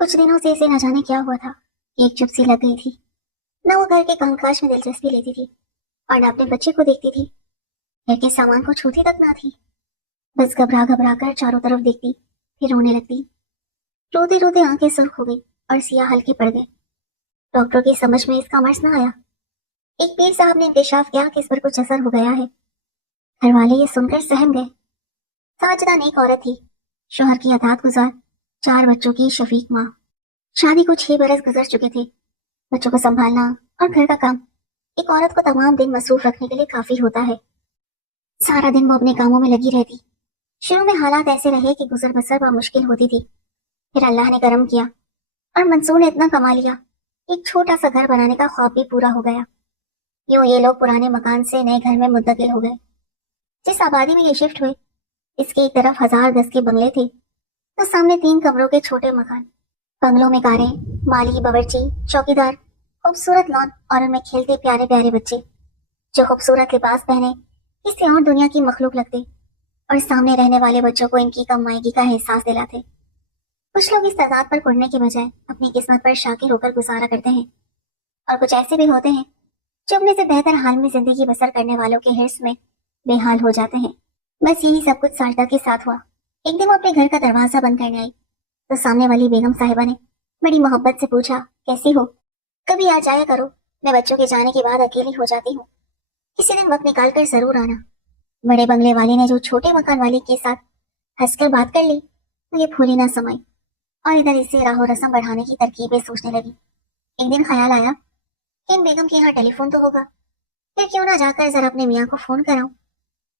कुछ दिनों से इसे न जाने क्या हुआ था कि एक चुप सी लग गई थी। न वो घर के कामकाज में दिलचस्पी लेती थी और न अपने बच्चे को देखती थी। घर के सामान को छूती तक ना थी। बस घबरा घबरा कर चारों तरफ देखती, फिर रोने लगती। रोते रोते आंखें सुर्ख हो गई और सिया हल्के पड़ गए। डॉक्टर की समझ में इसका मर्ज न आया। एक पीर साहब ने इंकशाफ किया कि इस पर कुछ असर हो गया है। घर वाले ये सुनकर सहम गए। साजिदा नेक औरत थी, शोहर की अताअत गुजार, 4 बच्चों की शफीक माँ। शादी को 6 बरस गुजर चुके थे। बच्चों को संभालना और घर का काम एक औरत को तमाम दिन मसरूफ रखने के लिए काफी होता है। सारा दिन वो अपने कामों में लगी रहती। शुरू में हालात ऐसे रहे कि गुजर बसर मुश्किल होती थी। फिर अल्लाह ने करम किया और मंसूर ने इतना कमा लिया, एक छोटा सा घर बनाने का ख्वाब भी पूरा हो गया। यूं ये लोग पुराने मकान से नए घर में मुंतकिल हो गए। जिस आबादी में ये शिफ्ट हुए, इसके एक तरफ 1000 गज के बंगले थे, तो सामने 3 कमरों के छोटे मकान। बंगलों में कारें, माली, बावर्ची, चौकीदार, खूबसूरत लॉन और उनमें खेलते प्यारे प्यारे बच्चे जो खूबसूरत लिबास पहने किसी और दुनिया की मखलूक लगते और सामने रहने वाले बच्चों को इनकी कमाईगी का एहसास दिलाते। कुछ लोग इस तजाद पर कुड़ने के बजाय अपनी किस्मत पर शाकिर होकर गुजारा करते हैं, और कुछ ऐसे भी होते हैं जो अपने से बेहतर हाल में जिंदगी बसर करने वालों के हिर्स में बेहाल हो जाते हैं। बस यही सब कुछ साजदा के साथ हुआ। एक दिन वो अपने घर का दरवाजा बंद करने आई तो सामने वाली बेगम साहिबा ने बड़ी मोहब्बत से पूछा, कैसी हो? कभी आ जाया करो, मैं बच्चों के जाने के बाद अकेली हो जाती हूँ। किसी दिन वक्त निकाल कर जरूर आना। बड़े बंगले वाले ने जो छोटे मकान वाले के साथ हंसकर बात कर ली तो ये फूली ना समाई और इधर इसे राहो रस्म बढ़ाने की तरकीबें सोचने लगी। एक दिन ख्याल आया कि इन बेगम के यहाँ टेलीफोन तो होगा, फिर क्यों ना जाकर जरा अपने मियाँ को फोन कराऊं,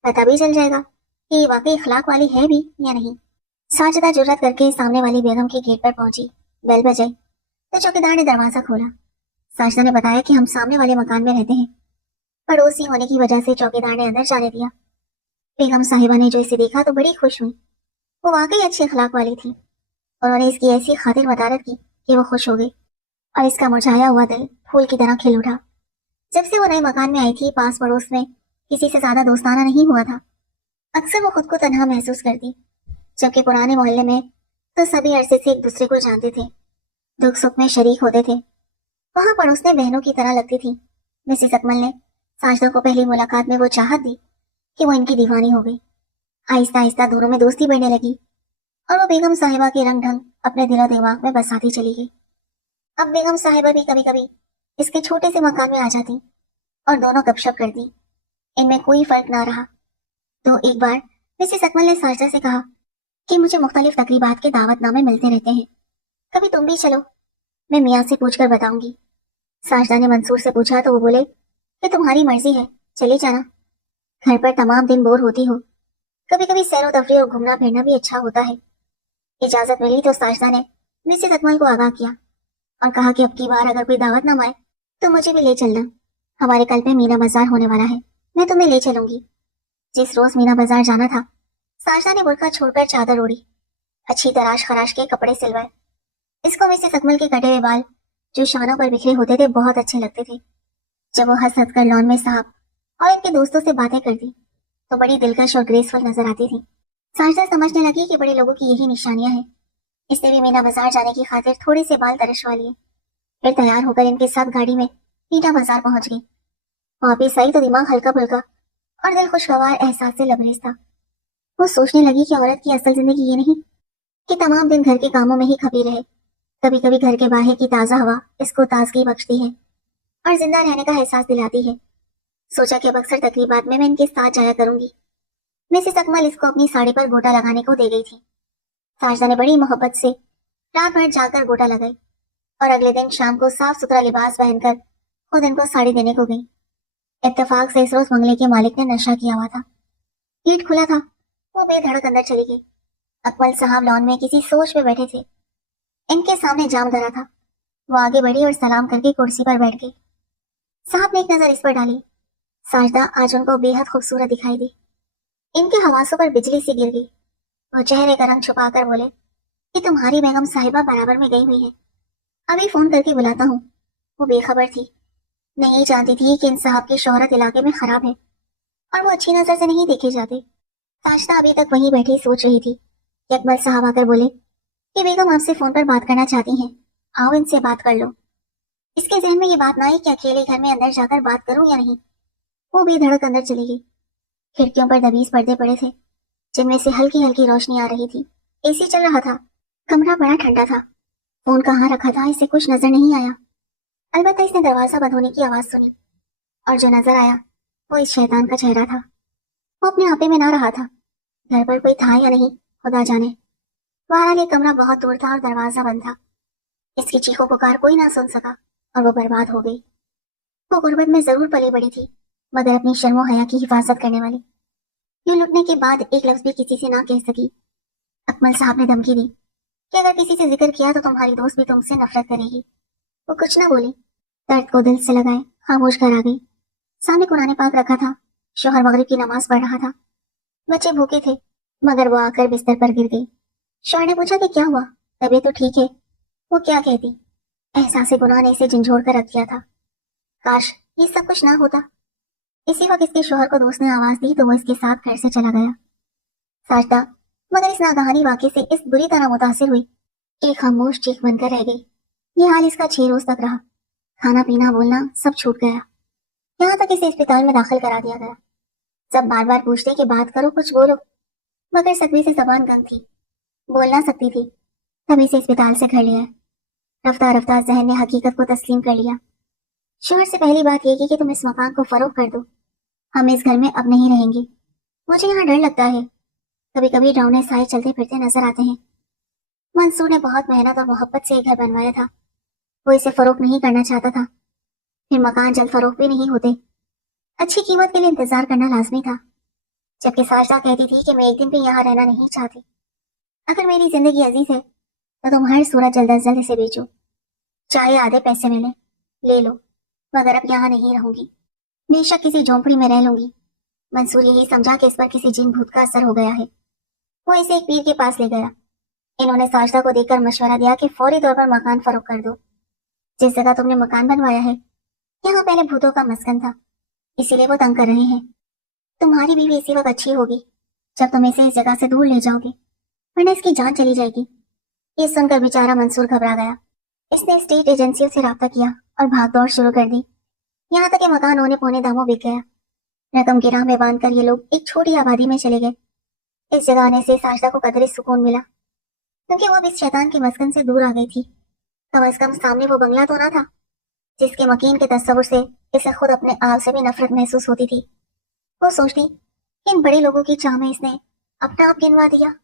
पता भी चल जाएगा कि ये वाकई इखलाक वाली है भी या नहीं। साजिदा जुर्रत करके सामने वाली बेगम के गेट पर पहुंची। बेल बजाई तो चौकीदार ने दरवाजा खोला। साजिदा ने बताया कि हम सामने वाले मकान में रहते हैं। पड़ोसी होने की वजह से चौकीदार ने अंदर जाने दिया। बेगम साहिबा ने जो इसे देखा तो बड़ी खुश हुई। वो वाकई अच्छी अखलाक वाली थी। उन्होंने इसकी ऐसी खातिर मदारत की कि वो खुश हो गई और इसका मुरझाया हुआ दिल फूल की तरह खिल उठा। जब से वो नए मकान में आई थी, पास पड़ोस में किसी से ज्यादा दोस्ताना नहीं हुआ था। अक्सर वो खुद को तन्हा महसूस करती, जबकि पुराने मोहल्ले में तो सभी अरसे से एक दूसरे को जानते थे, दुख सुख में शरीक होते थे। वहां पड़ोसने बहनों की तरह लगती थी। मिसेस अकमल ने साजिदा को पहली मुलाकात में वो चाहत दी कि वो इनकी दीवानी हो गई। आहिस्ता आहिस्ता दोनों में दोस्ती बढ़ने लगी और वो बेगम साहिबा के रंग ढंग अपने दिलो दिमाग में बसाती चली गई। अब बेगम साहिबा भी कभी कभी इसके छोटे से मकान में आ जाती और दोनों गपशप करती। इनमें कोई फर्क ना रहा तो एक बार मिसेस अकमल ने साजिदा से कहा कि मुझे मुख्तलिफ तकरीबात के दावतनामे मिलते रहते हैं, कभी तुम भी चलो, मैं मियाँ से पूछकर बताऊंगी। साजिदा ने मंसूर से पूछा तो वो बोले कि तुम्हारी मर्जी है, चले जाना। घर पर तमाम दिन बोर होती हो, कभी कभी सैर व तफरीह और घूमना फिरना भी अच्छा होता है। इजाजत मिली तो साजिदा ने मिसेस अकमल को आगाह किया और कहा कि अब की बार अगर कोई दावत न आए तो मुझे भी ले चलना। हमारे कल पे मीना बाजार होने वाला है, मैं तुम्हें ले चलूंगी। जिस रोज मीना बाजार जाना था, साजिदा ने बुर्का छोड़कर चादर ओढ़ी, अच्छी तराश खराश के कपड़े सिलवाए। इसको मिसेस अकमल के कटे हुए बाल जो शानों पर बिखरे होते थे बहुत अच्छे लगते थे। जब वो हंस हंस कर लॉन में साहब और इनके दोस्तों से बातें करती तो बड़ी दिलकश और ग्रेसफुल नजर आती थी। साजिदा समझने लगी कि बड़े लोगों की यही निशानियां हैं। इसने भी मीना बाजार जाने की खातिर थोड़े से बाल तरशवा लिए, फिर तैयार होकर इनके साथ गाड़ी में मीना बाजार पहुंच गई। वापिस आई तो दिमाग हल्का फुल्का और दिल खुशगवार एहसास से लबरेज था। वो सोचने लगी कि औरत की असल जिंदगी ये नहीं कि तमाम दिन घर के कामों में ही खपी रहे। कभी कभी घर के बाहर की ताजा हवा इसको ताजगी बख्शती है और जिंदा रहने का एहसास दिलाती है। सोचा कि अब अक्सर तकरीबात में मैं इनके साथ जाया करूंगी। मिसेस अकमल इसको अपनी साड़ी पर गोटा लगाने को दे गई थी। साजिदा ने बड़ी मोहब्बत से रात भर जाकर गोटा लगाई और अगले दिन शाम को साफ सुथरा लिबास पहनकर खुद इनको साड़ी देने को गई। इत्तेफाक से इस रोज बंगले के मालिक ने नशा किया हुआ था। गेट खुला था, वो बेधड़क अंदर चली गई। अकमल साहब लॉन में किसी सोच में बैठे थे। इनके सामने जाम धरा था। वो आगे बढ़ी और सलाम करके कुर्सी पर बैठ गई। साहब ने एक नजर इस पर डाली। साजिदा आज उनको बेहद खूबसूरत दिखाई दी। इनके हवासों पर बिजली सी गिर गई। वो चेहरे का रंग छुपाकर बोले कि तुम्हारी बेगम साहिबा बराबर में गई हुई है, अभी फोन करके बुलाता हूँ। वो बेखबर थी, नहीं जानती थी कि इन साहब की शोहरत इलाके में खराब है और वो अच्छी नजर से नहीं देखे जाते। साजिदा अभी तक वहीं बैठी सोच रही थी कि अकमल साहब आकर बोले कि बेगम आपसे फोन पर बात करना चाहती हैं, आओ इनसे बात कर लो। इसके जहन में ये बात ना आई कि अकेले घर में अंदर जाकर बात करूं या नहीं। वो बेधड़क अंदर चली गई। खिड़कियों पर दबीज पर्दे पड़े थे, जिनमें से हल्की हल्की रोशनी आ रही थी। एसी चल रहा था। कमरा बड़ा ठंडा था। फोन कहाँ रखा था इसे कुछ नजर नहीं आया। अलबत्ता इसने दरवाजा बंद होने की आवाज सुनी, और जो नजर आया वो इस शैतान का चेहरा था। वो अपने आपे में ना रहा था। घर पर कोई था या नहीं, खुदा जाने। बहरहाल ये कमरा बहुत दूर था और दरवाजा बंद था। इसकी चीखों पुकार कोई ना सुन सका और वो बर्बाद हो गई। वो गुर्बत में जरूर पली बड़ी थी, मगर अपनी शर्मो हया की हिफाजत करने वाली। यूं लुटने के बाद एक लफ्ज भी किसी से ना कह सकी। अकमल साहब ने धमकी दी कि अगर किसी से जिक्र किया तो तुम्हारी दोस्त भी तुमसे नफरत करेगी। वो कुछ न बोली, दर्द को दिल से लगाए खामोश घर आ गई। सामने कुरान पाक रखा था। शोहर मगरिब की नमाज पढ़ रहा था। बच्चे भूखे थे, मगर वो आकर बिस्तर पर गिर गई। शोहर ने पूछा कि क्या हुआ, तबीयत तो ठीक है। वो क्या कहती। एहसास गुनाह ने इसे झंझोड़ कर रख दिया था। काश ये सब कुछ ना होता। इसी वक्त इसके शोहर को दोस्त ने आवाज दी तो वो इसके साथ घर से चला गया। साजदा मगर इस नागहानी वाक़े से इस बुरी तरह मुतासिर हुई कि खामोश चीख बनकर रह गई। ये हाल इसका 6 रोज तक रहा। खाना पीना बोलना सब छूट गया। यहाँ तक इसे अस्पताल में दाखिल करा दिया गया। सब बार बार पूछते कि बात करो, कुछ बोलो, मगर सकवी से जबान गंग थी, बोल ना सकती थी। तभी से अस्पताल से घर लिया। रफ्ता रफ्ता जहन ने हकीकत को तस्लीम कर लिया। शोहर से पहली बात यह की कि तुम इस मकान को फरोख्त कर दो, हम इस घर में अब नहीं रहेंगे। मुझे यहाँ डर लगता है, कभी कभी डरावने साए चलते फिरते नजर आते हैं। मंसूर ने बहुत मेहनत और मोहब्बत से ये घर बनवाया था। वो इसे फरोख्त नहीं करना चाहता था, फिर मकान जल्द फरोख्त भी नहीं होते। अच्छी कीमत के लिए इंतजार करना लाजमी था। जबकि साजदा कहती थी कि मैं एक दिन भी यहाँ रहना नहीं चाहती। अगर मेरी जिंदगी अजीज है तो तुम हर सूरत जल्द अज जल्द इसे बेचो, चाहे आधे पैसे मिले ले लो, मगर अब यहाँ नहीं रहूंगी। बेशक किसी झोंपड़ी में रह लूंगी। मंसूर यही समझा कि इस पर किसी जिन भूत का असर हो गया है। वो इसे एक पीर के पास ले गया। इन्होंने साजदा को देखकर मशवरा दिया कि फौरी तौर पर मकान फरोख्त कर दो। जिस जगह तुमने मकान बनवाया है यहाँ पहले भूतों का मस्कन था, इसीलिए वो तंग कर रहे हैं। तुम्हारी बीवी इसी वक्त अच्छी होगी जब तुम इसे इस जगह से दूर ले जाओगे, वरना इसकी जान चली जाएगी। ये सुनकर बेचारा मंसूर घबरा गया। इसने स्टेट एजेंसियों से राब्ता किया और भागदौड़ शुरू कर दी। यहाँ तक कि मकान होने पौने दामों बिक गया। रकम गिरह में बांधकर ये लोग एक छोटी आबादी में चले गए। इस जगह आने से साजदा को कदरे सुकून मिला, क्योंकि वो अब इस शैतान के मस्कन से दूर आ गई थी। कम अज कम सामने वो बंगला तो ना था जिसके मकीन के तस्वुर से इसे खुद अपने आप से भी नफरत महसूस होती थी। वो सोचती इन बड़े लोगों की चाह में इसने अपना आप गिनवा दिया।